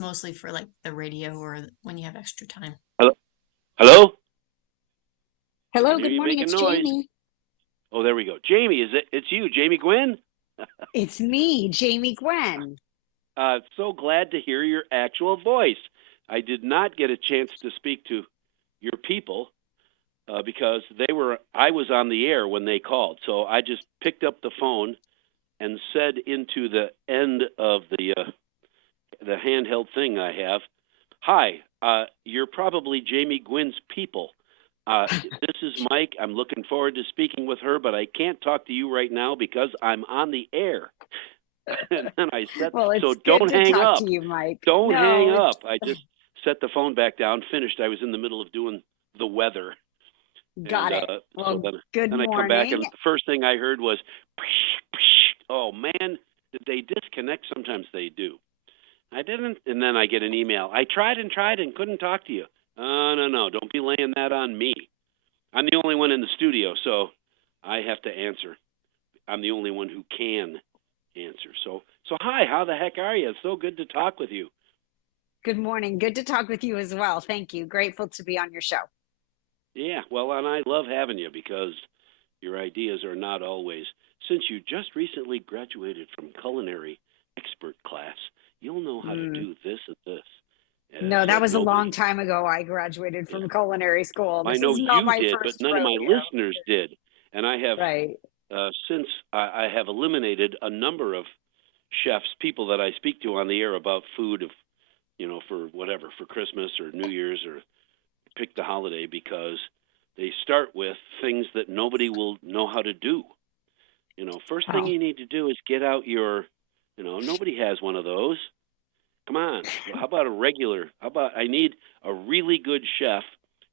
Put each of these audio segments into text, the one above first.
mostly for like the radio or when you have extra time. Hello? Hello? I Hello, can hear good you morning. making It's noise. Jamie. Oh, there we go. Jamie, is it? It's you, Jamie Gwen? It's me, Jamie Gwen. So glad to hear your actual voice. I did not get a chance to speak to your people because I was on the air when they called. So I just picked up the phone and said into the end of the handheld thing I have, "Hi, you're probably Jamie Gwen's people. This is Mike. I'm looking forward to speaking with her, but I can't talk to you right now because I'm on the air." And then I said, Well, "So it's good don't to hang talk up. to you, Mike. Don't hang No, it's up." I just set the phone back down, finished. I was in the middle of doing the weather. And got it. so Well, good then I come back, morning. and the first thing I heard was, psh, psh. Oh, man, did they disconnect? Sometimes they do. I didn't. And then I get an email. I tried and couldn't talk to you. Oh, no. Don't be laying that on me. I'm the only one in the studio, so I have to answer. I'm the only one who can answer. So hi, how the heck are you? It's so good to talk with you. Good morning. Good to talk with you as well. Thank you. Grateful to be on your show. Yeah, well, and I love having you because your ideas are not always. Since you just recently graduated from culinary expert class, you'll know how to Mm. do this and this. No, So that was a nobody, long time ago. I graduated yeah, from culinary school. I This know is not you my did, but first none of my rodeo. listeners did. And I have, Right. since I have eliminated a number of chefs, people that I speak to on the air about food of, for whatever, for Christmas or New Year's or pick the holiday because they start with things that nobody will know how to do. First thing Oh, you need to do is get out your, nobody has one of those. Come on. How about I need a really good chef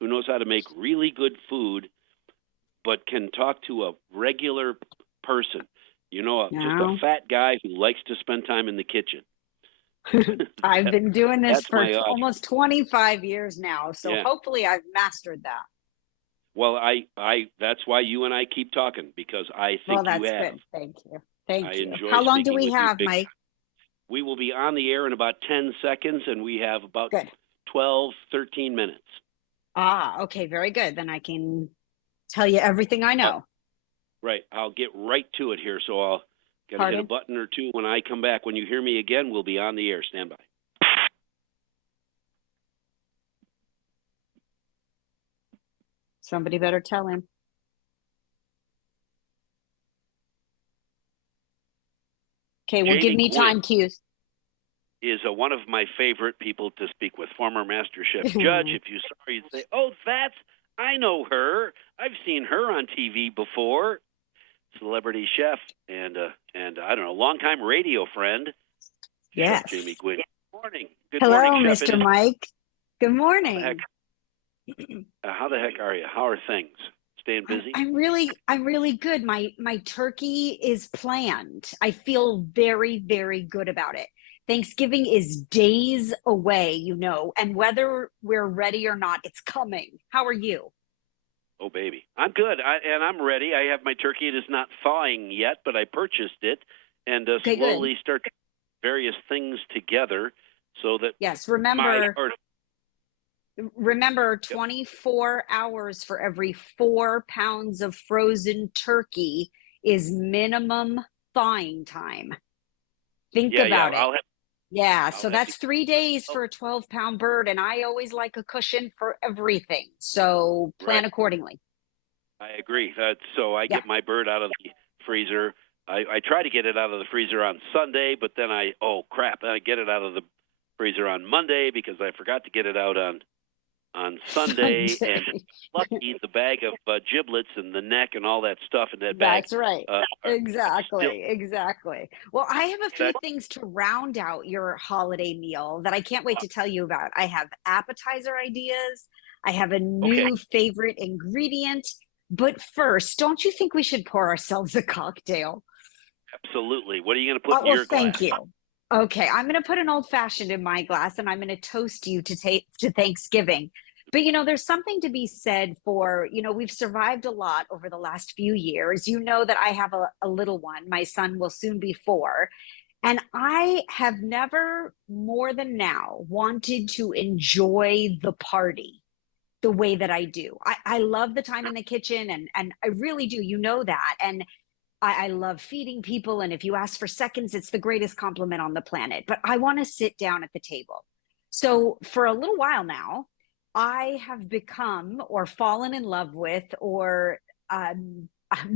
who knows how to make really good food, but can talk to a regular person. Just a no. fat guy who likes to spend time in the kitchen. I've been doing this That's for my audience. almost 25 years now. So Yeah. hopefully I've mastered that. Well, that's why you and I keep talking because I Well, think you that's have. good. Thank you. I Thank you. enjoy How long do speaking we with you have, big Mike? time. We will be on the air in about 10 seconds, and we have about Good. 12, 13 minutes. Okay, very good. Then I can tell you everything I Oh, know. right. I'll get right to it here. So I'll got to hit a Pardon? button or two when I come back. When you hear me again, we'll be on the air. Stand by. Somebody better tell him. Okay, well, give Jamie me Gwen time cues. is one of my favorite people to speak with. Former Master Chef Judge. If you saw her, you'd say, "Oh, I know her. I've seen her on TV before." Celebrity chef and I don't know, longtime radio friend, Chef Jamie Yes. Gwynn. Good morning. Good morning, Hello, Chef. Mr. Mike. Good How the heck? morning. How the heck are you? How are things? Staying busy? I'm really good. My turkey is planned. I feel very, very good about it. Thanksgiving is days away, and whether we're ready or not, it's coming. How are you? Oh, baby, I'm good. And I'm ready. I have my turkey. It is not thawing yet, but I purchased it and Okay, good. slowly start various things together so that Yes, my remember yep. 24 hours for every 4 pounds of frozen turkey is minimum thawing time. Think Yeah. about it. Yeah, I'll so have to. that's 3 days Oh, for a 12-pound bird, and I always like a cushion for everything. So right. plan accordingly. I agree. So I Yeah. get my bird out of the freezer. I try to get it out of the freezer on Sunday, but then oh crap, I get it out of the freezer on Monday because I forgot to get it out on Sunday. Sunday. And lucky the bag of giblets and the neck and all that stuff in that bag. That's right. Still, Exactly. Well, I have a few that, things to round out your holiday meal that I can't wait to tell you about. I have appetizer ideas. I have a okay, new favorite ingredient. But first, don't you think we should pour ourselves a cocktail? absolutely. What are you going to put in Well, your thank glass? you. Okay, I'm going to put an old fashioned in my glass and I'm going to toast you to Thanksgiving. But there's something to be said for, we've survived a lot over the last few years. You know that I have a little one. My son will soon be 4. And I have never more than now wanted to enjoy the party the way that I do. I love the time in the kitchen and I really do, you know that. And I love feeding people. And if you ask for seconds, it's the greatest compliment on the planet. But I want to sit down at the table. So for a little while now, I have become or fallen in love with or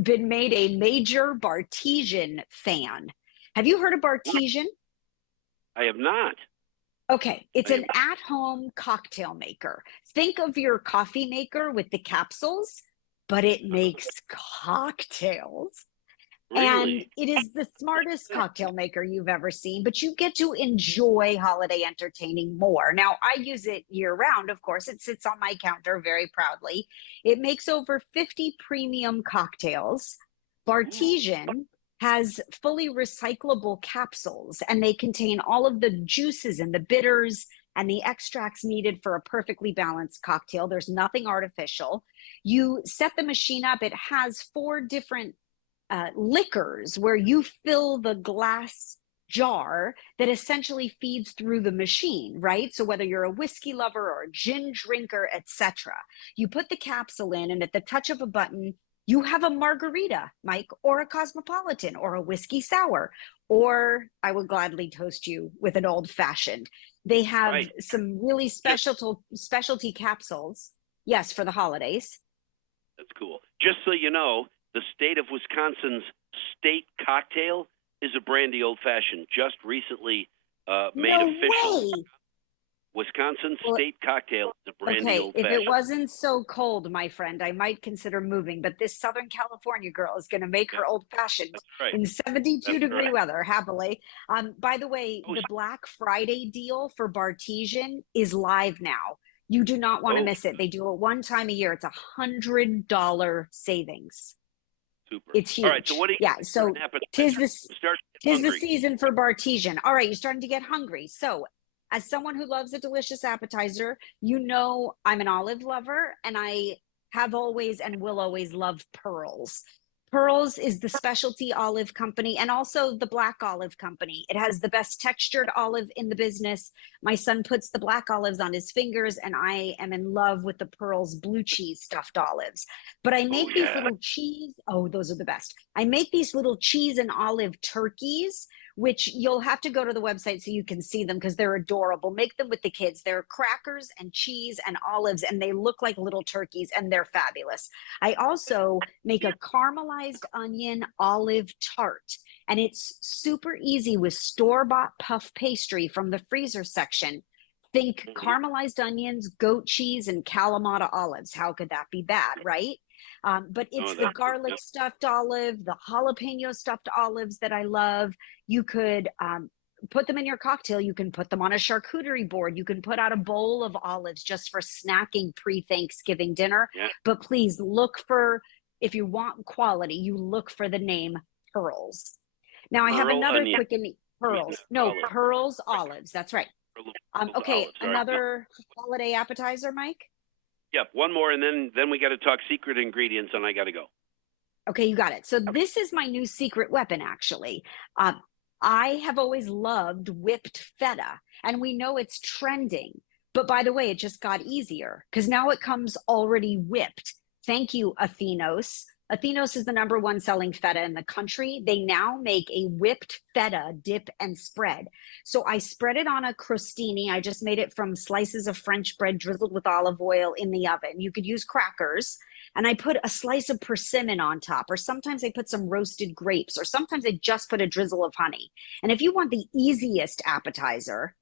been made a major Bartesian fan. Have you heard of Bartesian? I have not. Okay, it's I have an at-home cocktail maker. Think of your coffee maker with the capsules, but it makes cocktails. And Really? it is the smartest cocktail maker you've ever seen, but you get to enjoy holiday entertaining more. Now, I use it year round, of course. It sits on my counter very proudly. It makes over 50 premium cocktails. Ooh. Bartesian has fully recyclable capsules, and they contain all of the juices and the bitters and the extracts needed for a perfectly balanced cocktail. There's nothing artificial. You set the machine up, it has four different liquors where you fill the glass jar that essentially feeds through the machine, right? So whether you're a whiskey lover or a gin drinker, etc., you put the capsule in, and at the touch of a button, you have a margarita, Mike, or a cosmopolitan, or a whiskey sour, or I would gladly toast you with an old fashioned. They have Right. some really Just specialty capsules. Yes, for the holidays. That's cool. Just so you know, the state of Wisconsin's state cocktail is a brandy old fashioned, just recently made No official. way. Wisconsin Well, state cocktail is a brandy okay, old if it fashioned. wasn't so cold, my friend, I might consider moving, but this Southern California girl is going to make Yeah, her old fashioned that's right. in 72 That's degree right. weather, happily. By the way, Oh, the Black Friday deal for Bartesian is live now. You do not want to oh, miss it. They do it one time a year. It's $100 savings. super. It's All right. So huge. what do you Yeah. for an So tis appetizer? this I'm starting to get tis the hungry. season for Bartesian. All right, you're starting to get hungry. So as someone who loves a delicious appetizer, you know I'm an olive lover, and I have always and will always love pearls. Pearls is the specialty olive company and also the black olive company. It has the best textured olive in the business. My son puts the black olives on his fingers, and I am in love with the Pearls blue cheese stuffed olives. But I Oh make these yeah. little cheese. Oh, those are the best. I make these little cheese and olive turkeys, which you'll have to go to the website so you can see them because they're adorable. Make them with the kids. They're crackers and cheese and olives, and they look like little turkeys, and they're fabulous. I also make a caramelized onion olive tart, and it's super easy with store-bought puff pastry from the freezer section. Think Mm-hmm. caramelized onions, goat cheese, and Kalamata olives. How could that be bad, right? But Oh, it's the that's good. garlic Yep. stuffed olive, the jalapeno stuffed olives that I love. You could put them in your cocktail. You can put them on a charcuterie board. You can put out a bowl of olives just for snacking pre-Thanksgiving dinner. Yeah. But please look for, if you want quality, you look for the name Pearls. Now I have Pearl another onion. quick Pearls. No, Olive. Pearls olives. That's right. Pearl Okay, olives. All right. No. another holiday appetizer, Mike. Yep. One more, and then we got to talk secret ingredients, and I got to go. Okay, you got it. So this is my new secret weapon, actually. Um, I have always loved whipped feta, and we know it's trending. But by the way, it just got easier because now it comes already whipped. Thank you, Athenos. Athenos is the number one selling feta in the country. They now make a whipped feta dip and spread. So I spread it on a crostini. I just made it from slices of French bread drizzled with olive oil in the oven. You could use crackers, and I put a slice of persimmon on top, or sometimes I put some roasted grapes, or sometimes I just put a drizzle of honey. And if you want the easiest appetizer,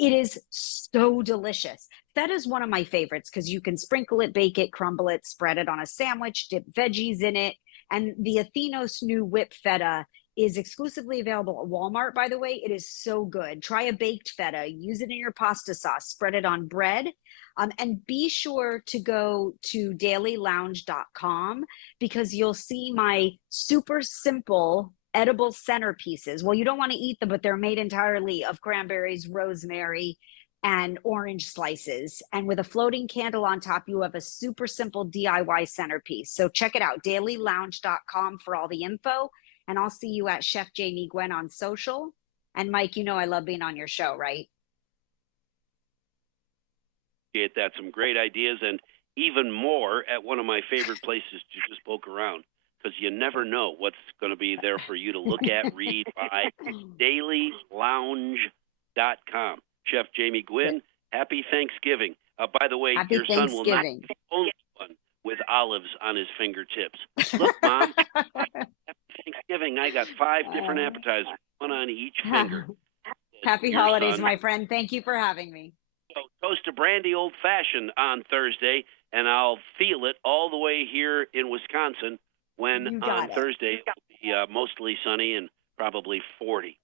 it is so delicious. Feta is one of my favorites because you can sprinkle it, bake it, crumble it, spread it on a sandwich, dip veggies in it. And the Athenos new whip feta is exclusively available at Walmart, by the way. It is so good. Try a baked feta, use it in your pasta sauce, spread it on bread. And be sure to go to dailylounge.com because you'll see my super simple edible centerpieces. Well, you don't want to eat them, but they're made entirely of cranberries, rosemary, and orange slices. And with a floating candle on top, you have a super simple DIY centerpiece. So check it out, dailylounge.com for all the info. And I'll see you at Chef Jamie Gwen on social. And Mike, you know I love being on your show, right? Appreciate that. Some great ideas, and even more at one of my favorite places to just poke around, because you never know what's going to be there for you to look at, read, buy. DailyLounge.com. Chef Jamie Gwynn, happy Thanksgiving. By the way, Happy your son will not Thanksgiving. be the only one with olives on his fingertips. Look, Mom, happy Thanksgiving. I got 5 different appetizers, one on each finger. Happy Your holidays, son. my friend. Thank you for having me. So toast a brandy old fashioned on Thursday, and I'll feel it all the way here in Wisconsin when You on got it. Thursday it'll be mostly sunny and probably 40.